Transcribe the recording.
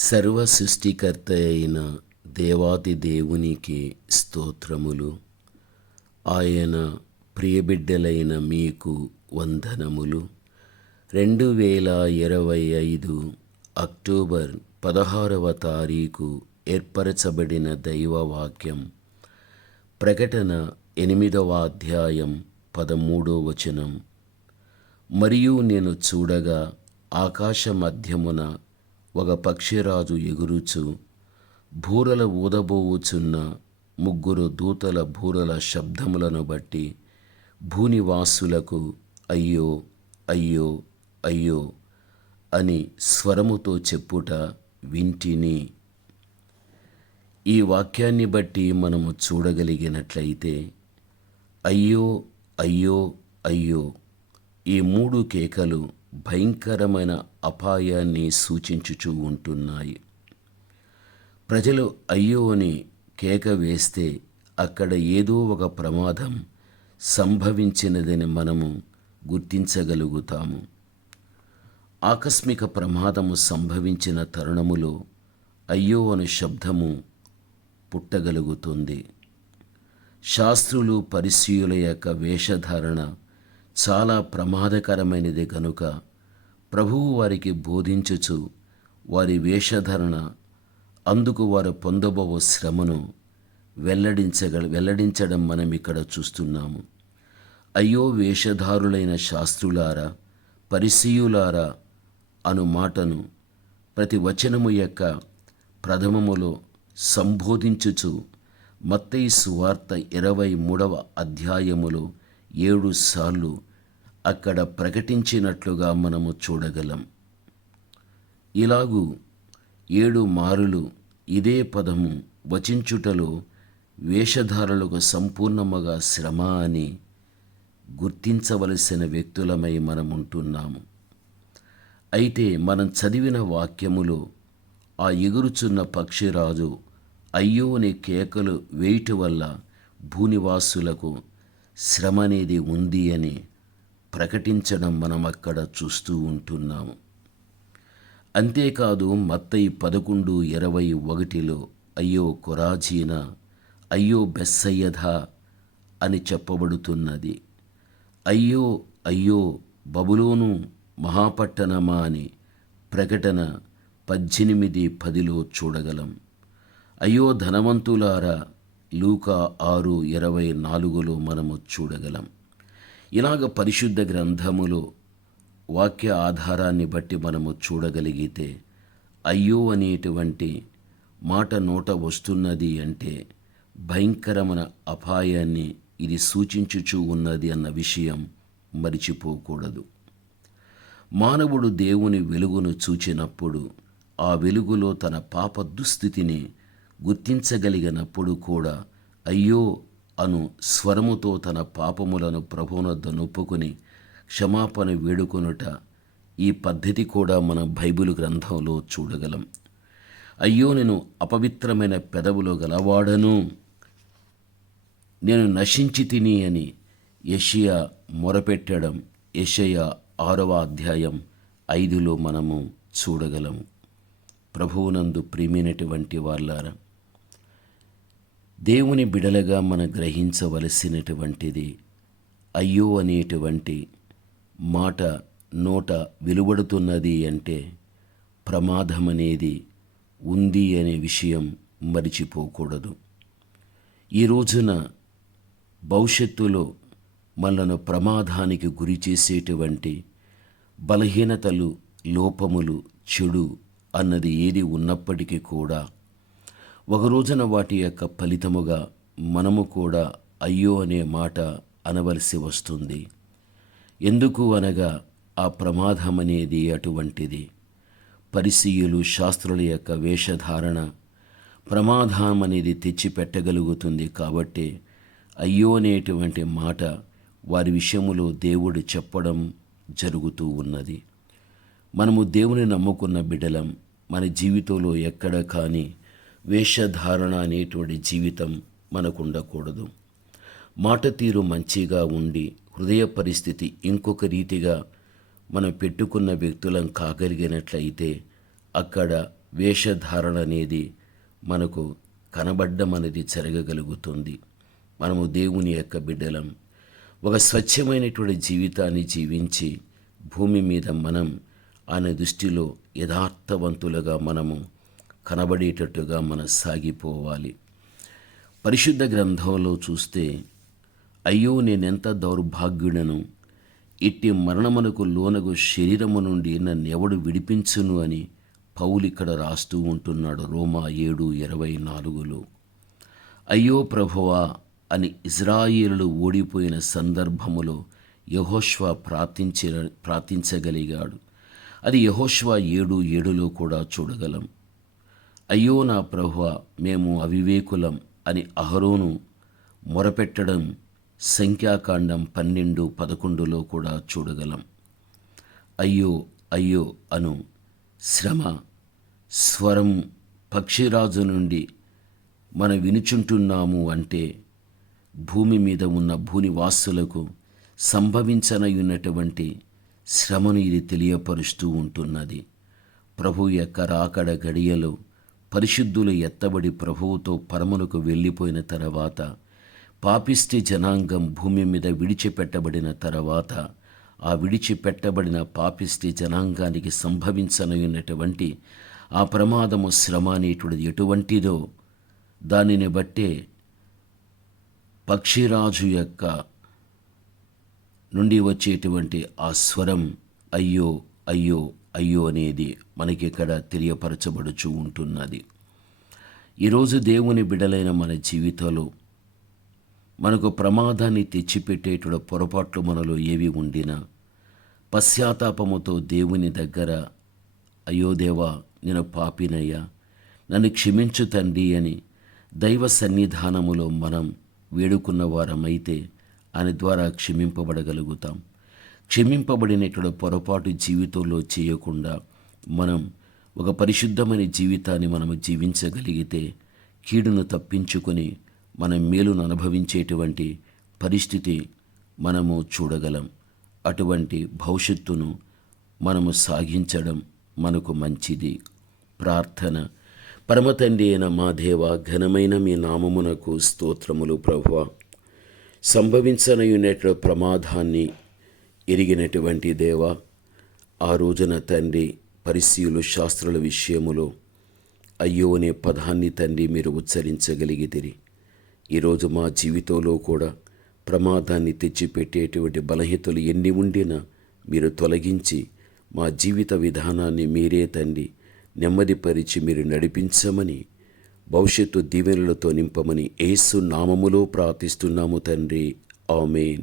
సర్వ సృష్టికర్త అయిన దేవాతి దేవునికి స్తోత్రములు. ఆయన ప్రియబిడ్డలైన మీకు వందనములు. రెండు వేల ఇరవై ఐదు అక్టోబర్ పదహారవ తారీఖు ఏర్పరచబడిన దైవవాక్యం. ప్రకటన ఎనిమిదవ అధ్యాయం పదమూడో వచనం. మరియు నేను చూడగా ఆకాశ మధ్యమున ఒక పక్షిరాజు ఎగురుచు బూరల ఊదబోవుచున్న ముగ్గురు దూతల బూరల శబ్దములను బట్టి భూనివాసులకు అయ్యో అయ్యో అయ్యో అని స్వరముతో చెప్పుట వింటిని. ఈ వాక్యాన్ని బట్టి మనము చూడగలిగినట్లయితే అయ్యో అయ్యో అయ్యో ఈ మూడు కేకలు భయంకరమైన అపాయాన్ని సూచించుచూ ఉంటున్నాయి. ప్రజలు అయ్యో అని కేక వేస్తే అక్కడ ఏదో ఒక ప్రమాదం సంభవించినదని మనము గుర్తించగలుగుతాము. ఆకస్మిక ప్రమాదము సంభవించిన తరుణములో అయ్యో అను శబ్దము పుట్టగలుగుతుంది. శాస్త్రులు పరిశీయుల యొక్క వేషధారణ చాలా ప్రమాదకరమైనది కనుక ప్రభువు వారికి బోధించుచు వారి వేషధరణ అందుకు వారు పొందబో శ్రమను వెల్లడించగల వెల్లడించడం మనం ఇక్కడ చూస్తున్నాము. అయ్యో వేషధారులైన శాస్త్రులారా పరిశీయులారా అను మాటను ప్రతి వచనము యొక్క ప్రథమములో సంబోధించుచు మత్తయి సువార్త ఇరవై మూడవ అధ్యాయములో ఏడు సార్లు అక్కడ ప్రకటించినట్లుగా మనము చూడగలం. ఇలాగూ ఏడు మారులు ఇదే పదము వచించుటలో వేషధారులకు సంపూర్ణముగా శ్రమ అని గుర్తించవలసిన వ్యక్తులమై మనముంటున్నాము. అయితే మనం చదివిన వాక్యములో ఆ ఎగురుచున్న పక్షిరాజు అయ్యో అనే కేకలు వేయుట వల్ల భూనివాసులకు శ్రమ అనేది ఉంది అని ప్రకటించడం మనం అక్కడ చూస్తూ ఉంటున్నాము. అంతేకాదు మత్తయి పదకొండు ఇరవై ఒకటిలో అయ్యో కొరాజీన అయ్యో బెస్సయ్యధ అని చెప్పబడుతున్నది. అయ్యో అయ్యో బబులోను మహాపట్టణమా అని ప్రకటన పద్దెనిమిది పదిలో చూడగలం. అయ్యో ధనవంతులారా లూకా ఆరు ఇరవై నాలుగులో మనము చూడగలం. ఇలాగ పరిశుద్ధ గ్రంథములో వాక్య ఆధారాన్ని బట్టి మనము చూడగలిగితే అయ్యో అనేటువంటి మాట నోట వస్తున్నది అంటే భయంకరమైన అపాయాన్ని ఇది సూచించుచూ ఉన్నది అన్న విషయం మరిచిపోకూడదు. మానవుడు దేవుని వెలుగును చూచినప్పుడు ఆ వెలుగులో తన పాప దుస్థితిని గుర్తించగలిగినప్పుడు కూడా అయ్యో అను స్వరముతో తన పాపములను ప్రభునొద్ద నొప్పుకొని క్షమాపణ వేడుకొనుట ఈ పద్ధతి కూడా మన బైబిల్ గ్రంథంలో చూడగలం. అయ్యో నేను అపవిత్రమైన పెదవులు గలవాడను. నేను నశించి తిని అని యషియా మొరపెట్టడం యషయ ఆరవ అధ్యాయం ఐదులో మనము చూడగలము. ప్రభువునందు ప్రేమైనటువంటి వాళ్ళారా దేవుని బిడలగా మన గ్రహించవలసినటువంటిది అయ్యో అనేటువంటి మాట నోట వెలువడుతున్నది అంటే ప్రమాదం అనేది ఉంది అనే విషయం మరిచిపోకూడదు. ఈ రోజున భవిష్యత్తులో మనను ప్రమాదానికి గురి చేసేటువంటి బలహీనతలు లోపములు చెడు అన్నది ఏది ఉన్నప్పటికీ కూడా ఒక రోజున వాటి యొక్క ఫలితముగా మనము కూడా అయ్యో అనే మాట అనవలసి వస్తుంది. ఎందుకు అనగా ఆ ప్రమాదం అనేది అటువంటిది. పరిశీయులు శాస్త్రుల యొక్క వేషధారణ ప్రమాదం అనేది తెచ్చిపెట్టగలుగుతుంది కాబట్టి అయ్యో అనేటువంటి మాట వారి విషయములో దేవుడు చెప్పడం జరుగుతూ ఉన్నది. మనము దేవుని నమ్ముకున్న బిడ్డలం మన జీవితంలో ఎక్కడ కానీ వేషధారణ అనేటువంటి జీవితం మనకు ఉండకూడదు మాట తీరు మంచిగా ఉండి హృదయ పరిస్థితి ఇంకొక రీతిగా మనం పెట్టుకున్న వ్యక్తులం కాగలిగినట్లయితే అక్కడ వేషధారణ అనేది మనకు కనబడ్డం అనేది జరగగలుగుతుంది. మనము దేవుని యొక్క బిడ్డలం. ఒక స్వచ్ఛమైనటువంటి జీవితాన్ని జీవించి భూమి మీద మనం ఆయన దృష్టిలో యథార్థవంతులుగా మనము కనబడేటట్టుగా మనం సాగిపోవాలి పరిశుద్ధ గ్రంథంలో చూస్తే అయ్యో నేనెంత దౌర్భాగ్యుడను. ఇట్టి మరణమునకు లోనగు శరీరము నుండి నన్నెవడు విడిపించును అని పౌలు ఇక్కడ రాస్తూ ఉంటున్నాడు రోమా ఏడు ఇరవై నాలుగులో. అయ్యో ప్రభువా అని ఇజ్రాయిలు ఓడిపోయిన సందర్భములో యహోష్వా ప్రార్థించ ప్రార్థించగలిగాడు. అది యహోష్వా ఏడు ఏడులో కూడా చూడగలం. అయ్యో నా ప్రభువ మేము అవివేకులం అని అహరోను మొరపెట్టడం సంఖ్యాకాండం పన్నెండు పదకొండులో కూడా చూడగలం. అయ్యో అయ్యో అను శ్రమ స్వరం పక్షిరాజు నుండి మనం వినుచుంటున్నాము అంటే భూమి మీద ఉన్న భూనివాసులకు సంభవించనయున్నటువంటి శ్రమను ఇది తెలియపరుస్తూ ఉంటున్నది. ప్రభు యొక్క రాకడ గడియలో పరిశుద్ధులు ఎత్తబడి ప్రభువుతో పరములకు వెళ్ళిపోయిన తర్వాత పాపిష్టి జనాంగం భూమి మీద విడిచిపెట్టబడిన తర్వాత ఆ విడిచిపెట్టబడిన పాపిష్టి జనాంగానికి సంభవించనయున్నటువంటి ఆ ప్రమాదము శ్రమ అనేటువంటిది ఎటువంటిదో దానిని బట్టే పక్షిరాజు యొక్క నుండి వచ్చేటువంటి ఆ స్వరం అయ్యో అయ్యో అయ్యో అనేది మనకి ఇక్కడ తెలియపరచబడుచు ఉంటున్నది. ఈరోజు దేవుని బిడలైన మన జీవితంలో మనకు ప్రమాదాన్ని తెచ్చిపెట్టేటువంటి పొరపాట్లు మనలో ఏవి ఉండినా పశ్చాత్తాపముతో దేవుని దగ్గర అయ్యో దేవా నేను పాపినయ్యా నన్ను క్షమించు తండ్రి అని దైవ సన్నిధానములో మనం వేడుకున్న వారమైతే ఆయన ద్వారా క్షమింపబడగలుగుతాం. క్షమింపబడినటువంటి పొరపాటు జీవితంలో చేయకుండా మనం ఒక పరిశుద్ధమైన జీవితాన్ని మనము జీవించగలిగితే కీడును తప్పించుకొని మనం మేలును అనుభవించేటువంటి పరిస్థితి మనము చూడగలం. అటువంటి భవిష్యత్తును మనము సాగించడం మనకు మంచిది. ప్రార్థన. పరమతండ్రి అయిన మా దేవ ఘనమైన మీ నామమునకు స్తోత్రములు ప్రభువ. సంభవించనయున్నట్లు ప్రమాదాన్ని ఎరిగినటువంటి దేవ ఆ రోజున తండ్రి పరిశీలు శాస్త్రుల విషయములో అయ్యో అనే పదాన్ని తండ్రి మీరు ఉచ్చరించగలిగితిరి. ఈరోజు మా జీవితంలో కూడా ప్రమాదాన్ని తెచ్చిపెట్టేటువంటి బలహీతలు ఎన్ని ఉండినా మీరు తొలగించి మా జీవిత విధానాన్ని మీరే తండ్రి నెమ్మదిపరిచి మీరు నడిపించమని భవిష్యత్తు దీవెనలతో నింపమని ఏసు నామములో ప్రార్థిస్తున్నాము తండ్రి. ఆమెన్.